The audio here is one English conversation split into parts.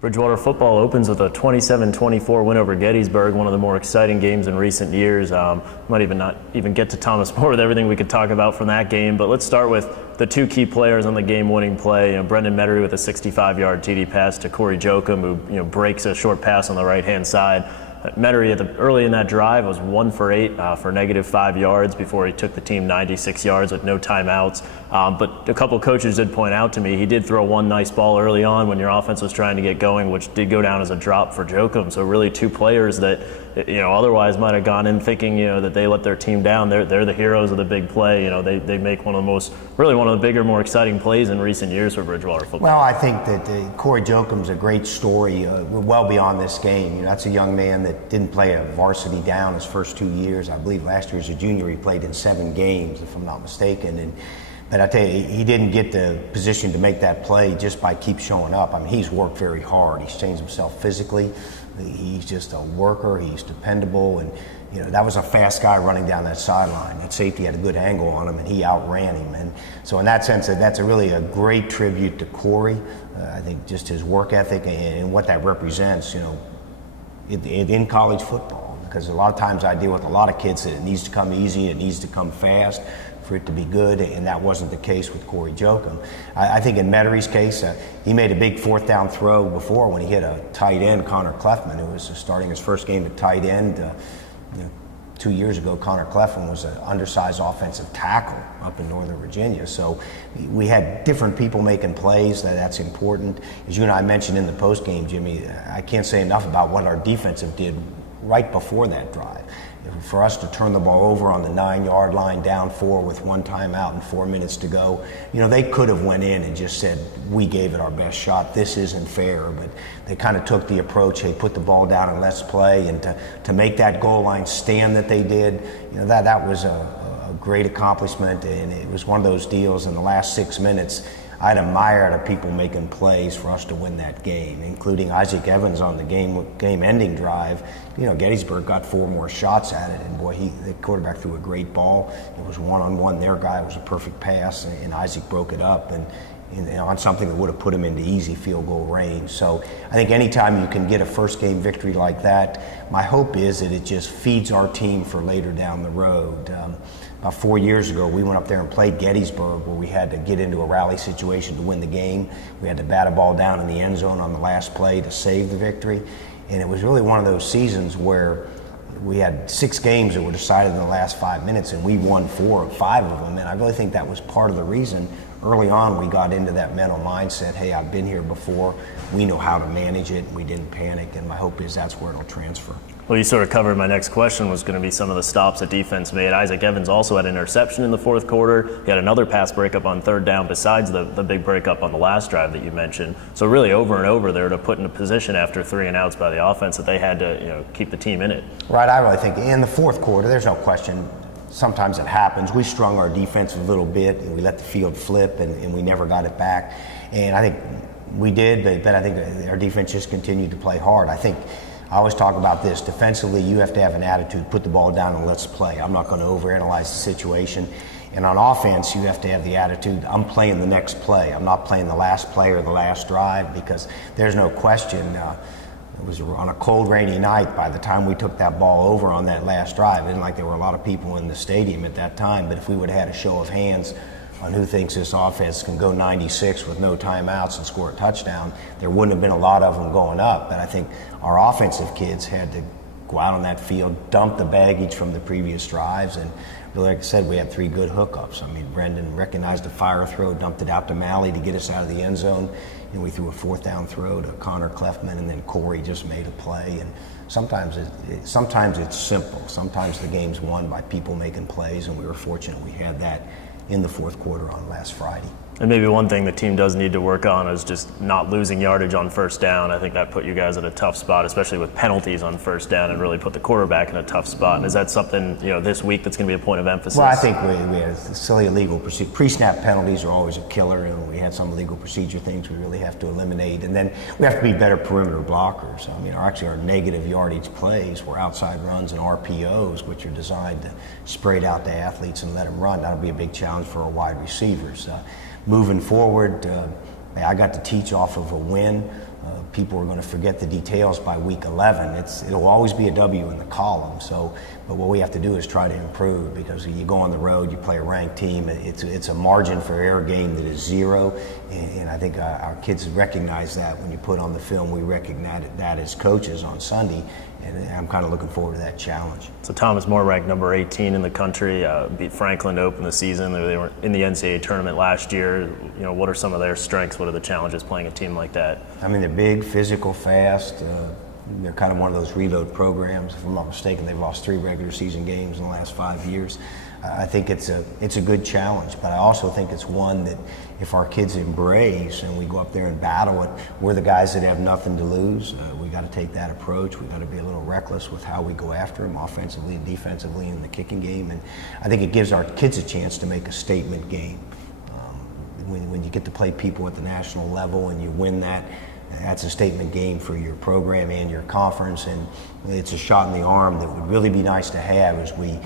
Bridgewater football opens with a 27-24 win over Gettysburg, one of the more exciting games in recent years. Might even not even get to Thomas More with everything we could talk about from that game, but let's start with the two key players on the game-winning play. Brendan Metairie with a 65-yard TD pass to Corey Jokum, who breaks a short pass on the right-hand side. Metairie early in that drive was 1 for 8 for -5 yards before he took the team 96 yards with no timeouts. But a couple coaches did point out to me he did throw one nice ball early on when your offense was trying to get going, which did go down as a drop for Jokum. So really two players that otherwise might have gone in thinking that they let their team down. They're the heroes of the big play. They make one of the bigger, more exciting plays in recent years for Bridgewater football. Well, I think that Corey Jokum's a great story. Well beyond this game, that's a young man that didn't play a varsity down his first 2 years. I believe last year as a junior he played in 7 games, if I'm not mistaken. But I tell you, he didn't get the position to make that play just by keep showing up. I mean, he's worked very hard. He's changed himself physically. He's just a worker. He's dependable, and that was a fast guy running down that sideline. That safety had a good angle on him, and he outran him. And so, in that sense, that's really a great tribute to Corey. I think just his work ethic and what that represents, in college football. Because a lot of times I deal with a lot of kids that it needs to come easy, it needs to come fast for it to be good, and that wasn't the case with Corey Jokum. I think in Metairie's case, he made a big 4th down throw before when he hit a tight end, Connor Clefman, who was starting his first game at tight end. 2 years ago, Connor Clefman was an undersized offensive tackle up in Northern Virginia. So we had different people making plays. That's important. As you and I mentioned in the post game, Jimmy, I can't say enough about what our defensive did right before that drive. For us to turn the ball over on the 9-yard line, down 4 with 1 timeout and 4 minutes to go, they could have went in and just said, we gave it our best shot. This isn't fair. But they kind of took the approach, hey, put the ball down and let's play. And to make that goal line stand that they did, that was a great accomplishment. And it was one of those deals in the last 6 minutes. I'd admire the people making plays for us to win that game, including Isaac Evans on the game-ending drive. Gettysburg got 4 more shots at it, and boy, the quarterback threw a great ball. It was one-on-one. Their guy was a perfect pass, and Isaac broke it up and on something that would have put him into easy field goal range. So I think anytime you can get a first game victory like that, my hope is that it just feeds our team for later down the road. About 4 years ago, we went up there and played Gettysburg, where we had to get into a rally situation to win the game. We had to bat a ball down in the end zone on the last play to save the victory. And it was really one of those seasons where we had 6 games that were decided in the last 5 minutes, and we won 4 or 5 of them. And I really think that was part of the reason early on we got into that mental mindset, hey, I've been here before, we know how to manage it, we didn't panic, and my hope is that's where it'll transfer. Well, you sort of covered my next question was going to be some of the stops that defense made. Isaac Evans also had an interception in the 4th quarter. He had another pass breakup on 3rd down besides the big breakup on the last drive that you mentioned. So really over and over they were to put in a position after 3 and outs by the offense that they had to keep the team in it. Right, I really think in the 4th quarter, there's no question, sometimes it happens. We strung our defense a little bit and we let the field flip and we never got it back. And I think we did, but I think our defense just continued to play hard. I always talk about this. Defensively, you have to have an attitude, put the ball down and let's play. I'm not going to overanalyze the situation. And on offense, you have to have the attitude, I'm playing the next play. I'm not playing the last play or the last drive, because there's no question. It was on a cold, rainy night by the time we took that ball over on that last drive. It didn't like there were a lot of people in the stadium at that time, but if we would have had a show of hands on who thinks this offense can go 96 with no timeouts and score a touchdown, there wouldn't have been a lot of them going up. But I think our offensive kids had to go out on that field, dump the baggage from the previous drives, and really, like I said, we had 3 good hookups. I mean, Brendan recognized a fire throw, dumped it out to Malley to get us out of the end zone, and we threw a 4th down throw to Connor Clefman, and then Corey just made a play. And sometimes it's simple. Sometimes the game's won by people making plays, and we were fortunate we had that in the 4th quarter on last Friday. And maybe one thing the team does need to work on is just not losing yardage on 1st down. I think that put you guys in a tough spot, especially with penalties on 1st down, and really put the quarterback in a tough spot. And is that something this week that's going to be a point of emphasis? Well, I think we had silly illegal procedure. Pre-snap penalties are always a killer, and we had some illegal procedure things we really have to eliminate. And then we have to be better perimeter blockers. I mean, our negative yardage plays were outside runs and RPOs, which are designed to spray it out to athletes and let them run. That'll be a big challenge for our wide receivers. Moving forward, I got to teach off of a win. people are going to forget the details by week 11. It'll always be a W in the column. So, but what we have to do is try to improve, because you go on the road, you play a ranked team. It's a margin for error game that is zero, and I think our kids recognize that when you put on the film. We recognize that as coaches on Sunday, and I'm kind of looking forward to that challenge. So Thomas More ranked number 18 in the country, beat Franklin to open the season. They were in the NCAA tournament last year. You know, what are some of their strengths? What are the challenges playing a team like that? I mean, they're big, physical, fast. They're kind of one of those reload programs. If I'm not mistaken, they've lost 3 regular season games in the last 5 years. I think it's a good challenge, but I also think it's one that if our kids embrace and we go up there and battle it, we're the guys that have nothing to lose. We got to take that approach. We got to be a little reckless with how we go after them, offensively and defensively, in the kicking game. And I think it gives our kids a chance to make a statement game. When you get to play people at the national level and you win that, that's a statement game for your program and your conference, and it's a shot in the arm that would really be nice to have as we,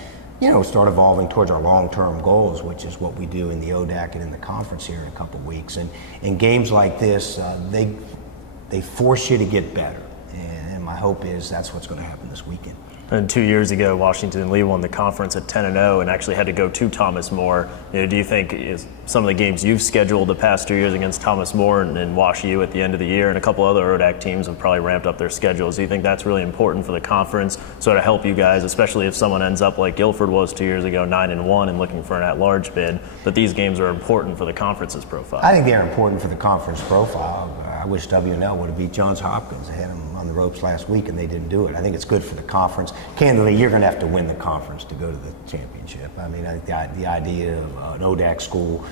start evolving towards our long-term goals, which is what we do in the ODAC and in the conference here in a couple of weeks. And games like this, they force you to get better, and my hope is that's what's going to happen this weekend. And 2 years ago, Washington and Lee won the conference at 10-0 and actually had to go to Thomas More. Do you think some of the games you've scheduled the past 2 years against Thomas More and Wash U at the end of the year, and a couple other ODAC teams have probably ramped up their schedules, do you think that's really important for the conference, sort of help you guys, especially if someone ends up like Guilford was 2 years ago, 9-1 and looking for an at-large bid, that these games are important for the conference's profile? I think they're important for the conference profile. I wish W&L would have beat Johns Hopkins. They had them on the ropes last week and they didn't do it. I think it's good for the conference. Candidly, you're going to have to win the conference to go to the championship. I mean, the idea of an ODAC school,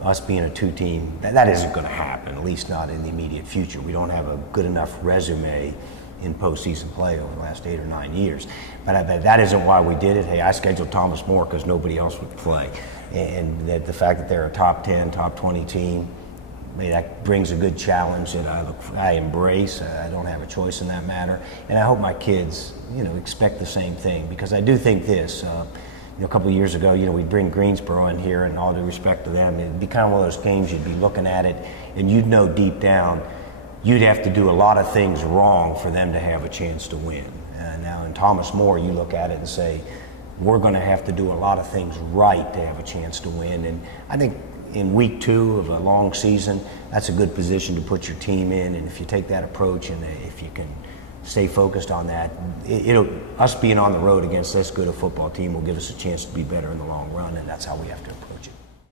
us being a 2-team, that isn't going to happen, at least not in the immediate future. We don't have a good enough resume in postseason play over the last 8 or 9 years. But that isn't why we did it. Hey, I scheduled Thomas More because nobody else would play. And the fact that they're a top 10, top 20 team, that brings a good challenge that I embrace. I don't have a choice in that matter. And I hope my kids, expect the same thing, because I do think this. A couple of years ago, we'd bring Greensboro in here, and all due respect to them, it'd be kind of one of those games you'd be looking at it, and you'd know deep down you'd have to do a lot of things wrong for them to have a chance to win. Now in Thomas More, you look at it and say, we're going to have to do a lot of things right to have a chance to win. And I think in week 2 of a long season, that's a good position to put your team in. And if you take that approach and if you can stay focused on that, us being on the road against this good a football team will give us a chance to be better in the long run, and that's how we have to approach it.